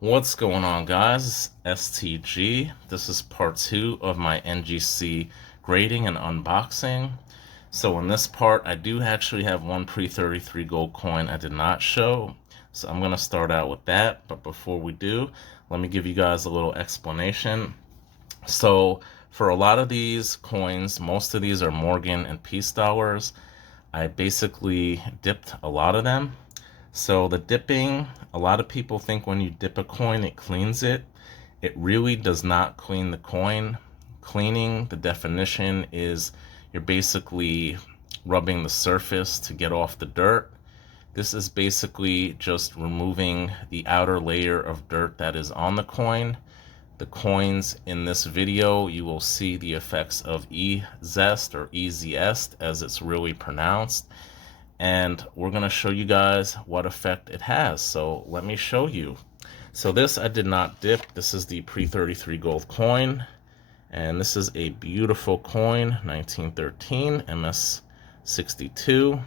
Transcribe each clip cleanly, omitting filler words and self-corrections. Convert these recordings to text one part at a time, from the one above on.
What's going on, guys? STG. This is part 2 of my NGC grading and unboxing. So in this part, I do actually have one pre-33 gold coin I did not show. So I'm going to start out with that. But before we do, let me give you guys a little explanation. So for a lot of these coins, most of these are Morgan and Peace dollars. I basically dipped a lot of them. So the dipping, a lot of people think when you dip a coin, it cleans it. It really does not clean the coin. Cleaning, the definition is you're basically rubbing the surface to get off the dirt. This is basically just removing the outer layer of dirt that is on the coin. The coins in this video, you will see the effects of E-zest or E-zest as it's really pronounced. And we're going to show you guys what effect it has. So let me show you. So this I did not dip. This is the pre-33 gold coin. And this is a beautiful coin, 1913 MS62.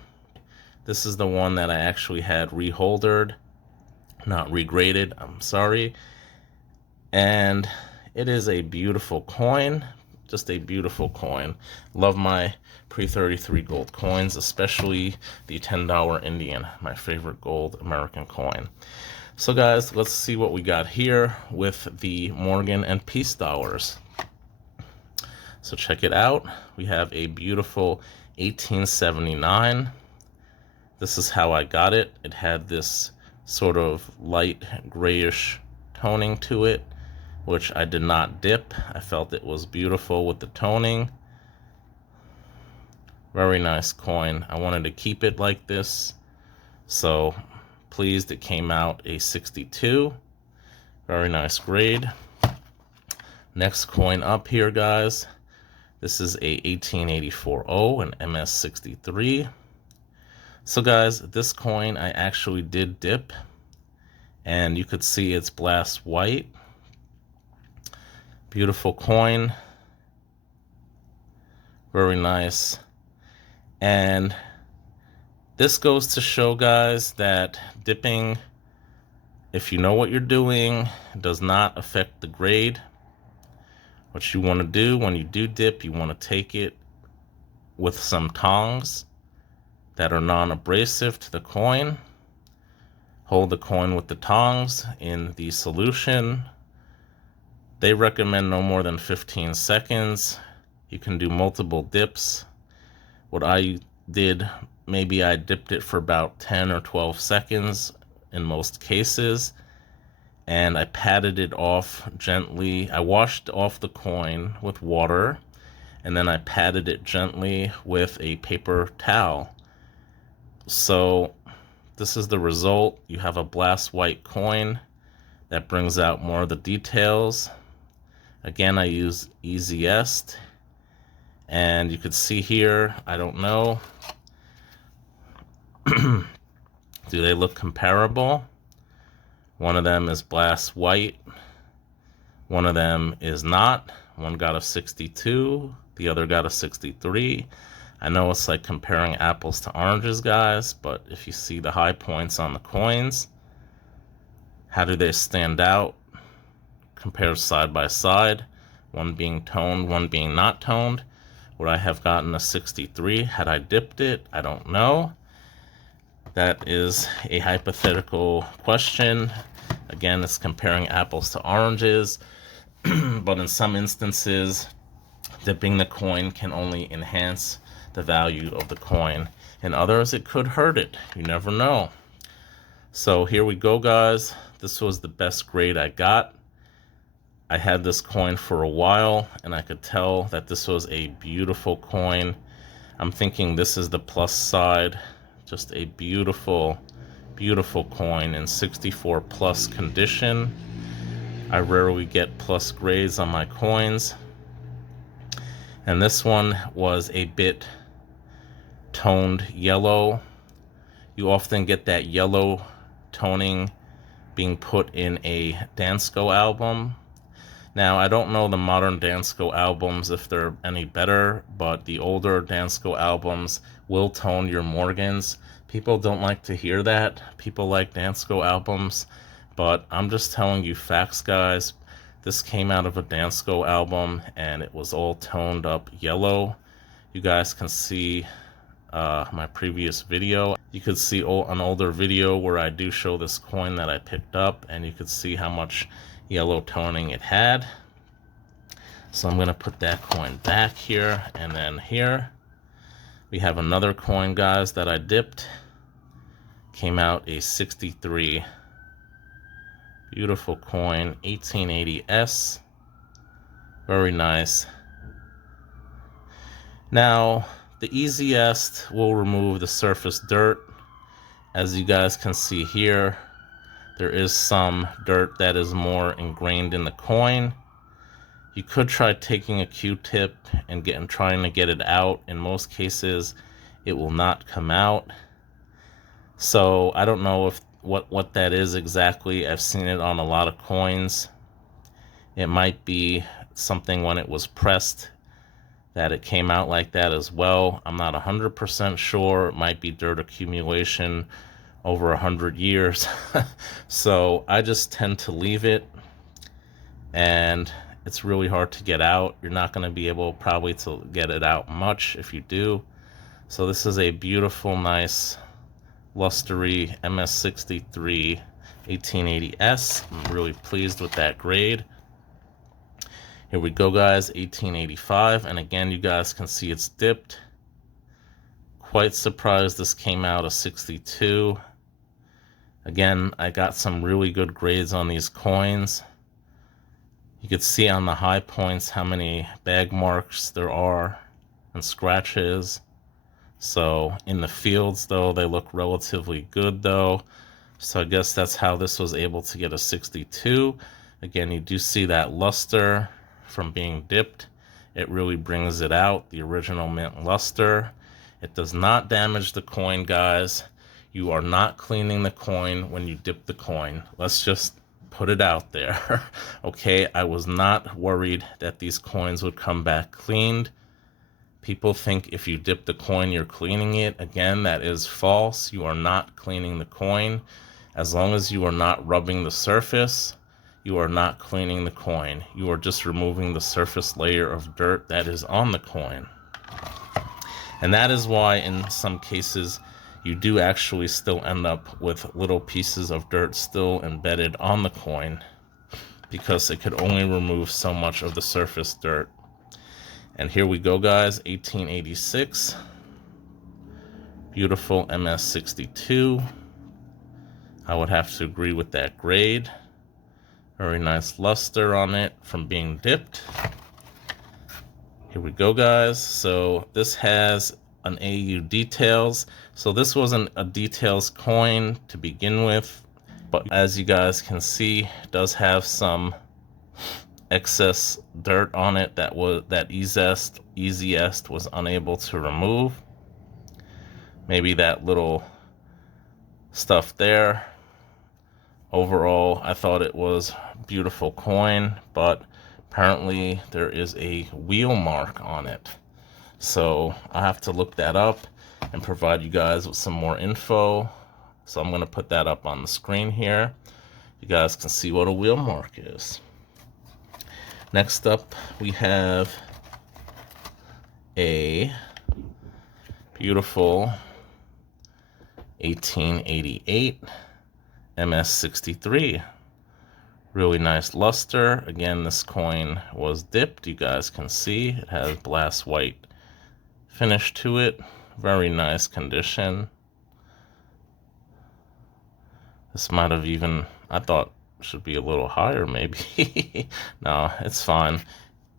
This is the one that I actually had reholdered, not regraded, I'm sorry. And it is a beautiful coin. Just a beautiful coin. Love my pre-33 gold coins, especially the $10 Indian, my favorite gold American coin. So guys, let's see what we got here with the Morgan and Peace dollars. So check it out. We have a beautiful 1879. This is how I got it. It had this sort of light grayish toning to it, which I did not dip. I felt it was beautiful with the toning. Very nice coin. I wanted to keep it like this, so pleased it came out a 62. Very nice grade. Next coin up here, guys. This is a 1884 an MS63. So guys, this coin I actually did dip, and you could see it's blast white. Beautiful coin, very nice. And this goes to show, guys, that dipping, if you know what you're doing, does not affect the grade. What you want to do when you do dip, you want to take it with some tongs that are non-abrasive to the coin. Hold the coin with the tongs in the solution. They recommend no more than 15 seconds. You can do multiple dips. What I did, maybe I dipped it for about 10 or 12 seconds in most cases, and I patted it off gently. I washed off the coin with water, and then I patted it gently with a paper towel. So this is the result. You have a blast white coin that brings out more of the details. Again, I use E-zest, and you could see here, I don't know, do they look comparable? One of them is blast white, one of them is not. One got a 62, the other got a 63. I know it's like comparing apples to oranges, guys, but if you see the high points on the coins, how do they stand out? Compare side by side, one being toned, one being not toned. Would I have gotten a 63 had I dipped it? I don't know. That is a hypothetical question. Again, it's comparing apples to oranges, but in some instances, dipping the coin can only enhance the value of the coin. In others, it could hurt it. You never know. So here we go, guys. This was the best grade I got. I had this coin for a while, and I could tell that this was a beautiful coin. I'm thinking this is the plus side. Just a beautiful, beautiful coin in 64 plus condition. I rarely get plus grades on my coins. And this one was a bit toned yellow. You often get that yellow toning being put in a Dansko album. Now, I don't know the modern Dansko albums if they're any better, but the older Dansko albums will tone your Morgans. People don't like to hear that. People like Dansko albums but I'm just telling you facts, guys. This came out of a Dansko album, and it was all toned up yellow. You guys can see my previous video. You could see an older video where I do show this coin that I picked up, and you could see how much yellow toning it had. So I'm going to put that coin back here, and then here we have another coin, guys, that I dipped. Came out a 63. Beautiful coin, 1880S. Very nice. Now, the easiest will remove the surface dirt. As you guys can see here, there is some dirt that is more ingrained in the coin. You could try taking a Q-tip and trying to get it out. In most cases, it will not come out. So I don't know if what that is exactly. I've seen it on a lot of coins. It might be something when it was pressed that it came out like that as well. I'm not 100% sure. It might be dirt accumulation over 100 years. So I just tend to leave it, and it's really hard to get out. You're not going to be able probably to get it out much if you do. So this is a beautiful, nice, lustery MS63 1880S. I'm really pleased with that grade. Here we go, guys, 1885, and again, you guys can see it's dipped. Quite surprised this came out a 62. Again, I got some really good grades on these coins. You can see on the high points how many bag marks there are and scratches. So in the fields, though, they look relatively good, though. So I guess that's how this was able to get a 62. Again, you do see that luster from being dipped. It really brings it out, the original mint luster. It does not damage the coin, guys. You are not cleaning the coin when you dip the coin. Let's just put it out there. Okay, I was not worried that these coins would come back cleaned. People think if you dip the coin, you're cleaning it. Again, that is false. You are not cleaning the coin. As long as you are not rubbing the surface, you are not cleaning the coin. You are just removing the surface layer of dirt that is on the coin. And that is why in some cases you do actually still end up with little pieces of dirt still embedded on the coin, because it could only remove so much of the surface dirt. And here we go, guys, 1886. Beautiful MS62. I would have to agree with that grade. Very nice luster on it from being dipped. Here we go, guys. So this has an AU details. So this wasn't a details coin to begin with, but as you guys can see, it does have some excess dirt on it that easiest was unable to remove. Maybe that little stuff there. Overall, I thought it was a beautiful coin, but apparently there is a wheel mark on it. So I have to look that up and provide you guys with some more info. So I'm going to put that up on the screen here. You guys can see what a wheel mark is. Next up, we have a beautiful 1888 MS63. Really nice luster. Again, this coin was dipped. You guys can see it has glass white finish to it. Very nice condition. This might have even, I thought, should be a little higher maybe. No, it's fine.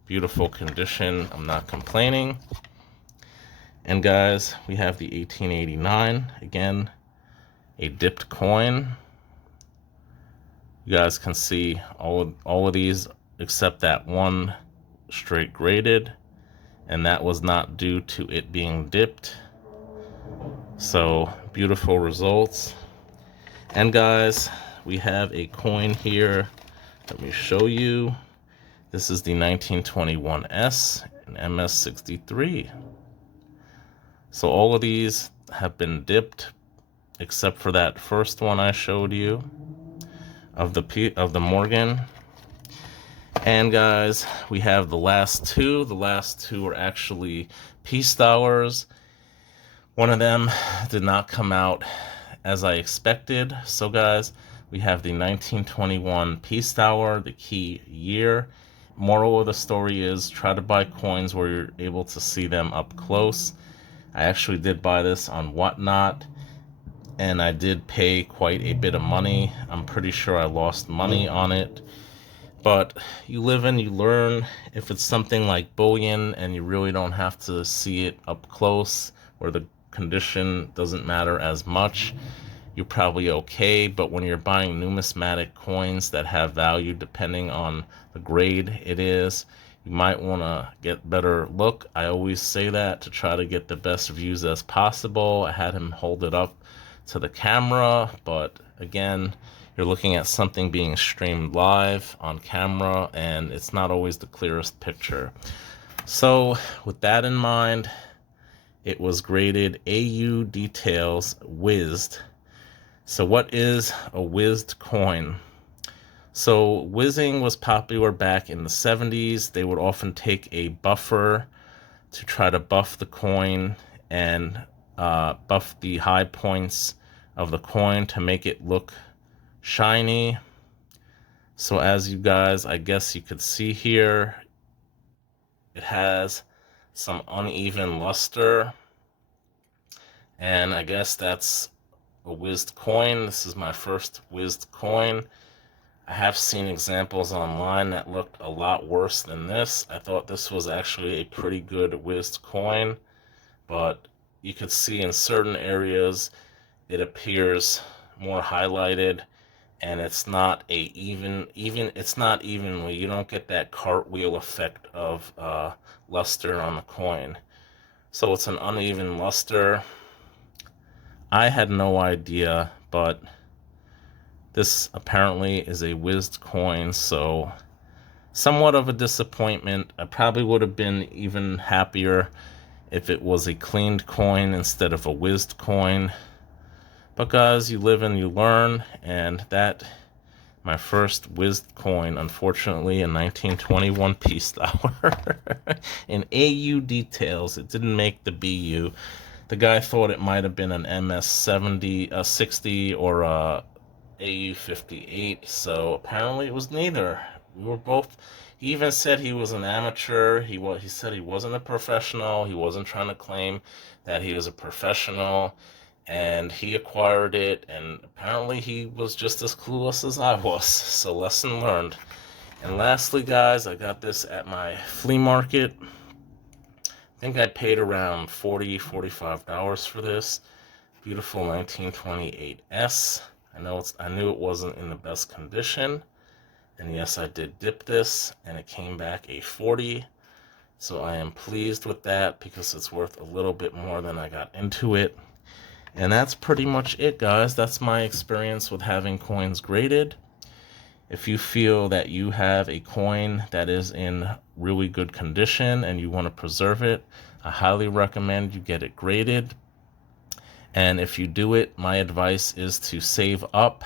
Beautiful condition. I'm not complaining. And guys, we have the 1889. Again, a dipped coin. You guys can see all of these except that one straight graded, and that was not due to it being dipped. So beautiful results. And guys, we have a coin here. Let me show you. This is the 1921S in MS63. So all of these have been dipped except for that first one I showed you. of the Morgan. And guys, we have the last two. The last two are actually peace dollars. One of them did not come out as I expected. So guys, we have the 1921 peace dollar, the key year. Moral of the story is try to buy coins where you're able to see them up close. I actually did buy this on Whatnot, and I did pay quite a bit of money. I'm pretty sure I lost money on it. But you live and you learn. If it's something like bullion and you really don't have to see it up close, where the condition doesn't matter as much, you're probably okay. But when you're buying numismatic coins that have value depending on the grade it is, you might want to get better look. I always say that to try to get the best views as possible. I had him hold it up to the camera, but again, you're looking at something being streamed live on camera, and it's not always the clearest picture. So with that in mind, it was graded AU Details Whizzed. So what is a whizzed coin? So whizzing was popular back in the 70s. They would often take a buffer to try to buff the coin and buff the high points of the coin to make it look shiny. So as you guys, I guess you could see here, it has some uneven luster, and I guess that's a whizzed coin. This is my first whizzed coin. I have seen examples online that looked a lot worse than this. I thought this was actually a pretty good whizzed coin, but you could see in certain areas it appears more highlighted, and it's not it's not evenly. You don't get that cartwheel effect of luster on the coin. So it's an uneven luster. I had no idea, but this apparently is a whizzed coin, so somewhat of a disappointment. I probably would have been even happier if it was a cleaned coin instead of a whizzed coin. But guys, you live and you learn, and that, my first whizzed coin, unfortunately, a 1921 peace dollar. In AU Details, it didn't make the BU. The guy thought it might have been an MS 60, or a AU 58, so apparently it was neither. We were both. He even said he was an amateur. He said he wasn't a professional. He wasn't trying to claim that he was a professional, and he acquired it, and apparently he was just as clueless as I was. So lesson learned. And lastly, guys, I got this at my flea market. I think I paid around $45 for this beautiful 1928S. I knew it wasn't in the best condition, and yes, I did dip this, and it came back a 40. So I am pleased with that because it's worth a little bit more than I got into it. And that's pretty much it, guys. That's my experience with having coins graded. If you feel that you have a coin that is in really good condition and you want to preserve it, I highly recommend you get it graded. And if you do it, my advice is to save up,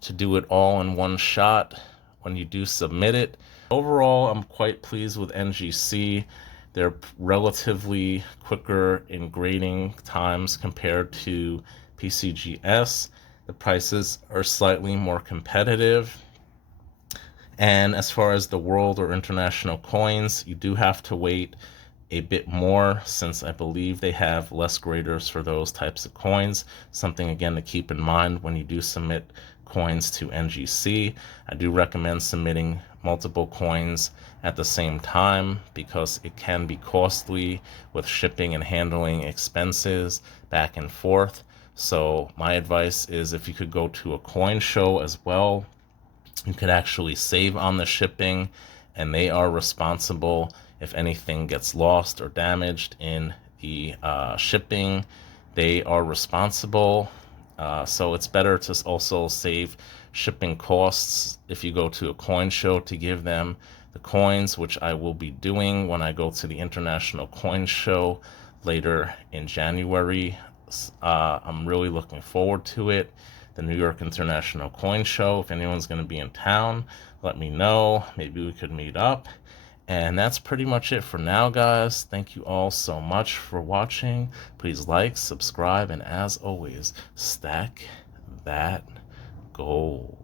to do it all in one shot when you do submit it. Overall, I'm quite pleased with NGC. They're relatively quicker in grading times compared to PCGS. The prices are slightly more competitive. And as far as the world or international coins, you do have to wait a bit more, since I believe they have less graders for those types of coins. Something again to keep in mind when you do submit coins to NGC. I do recommend submitting multiple coins at the same time because it can be costly with shipping and handling expenses back and forth. So my advice is, if you could go to a coin show as well, you could actually save on the shipping, and they are responsible if anything gets lost or damaged in the shipping. They are responsible. So it's better to also save shipping costs if you go to a coin show, to give them the coins, which I will be doing when I go to the International Coin Show later in January. I'm really looking forward to it. the New York International Coin Show. If anyone's going to be in town, let me know. Maybe we could meet up. And that's pretty much it for now, guys. Thank you all so much for watching. Please like, subscribe, and as always, stack that gold.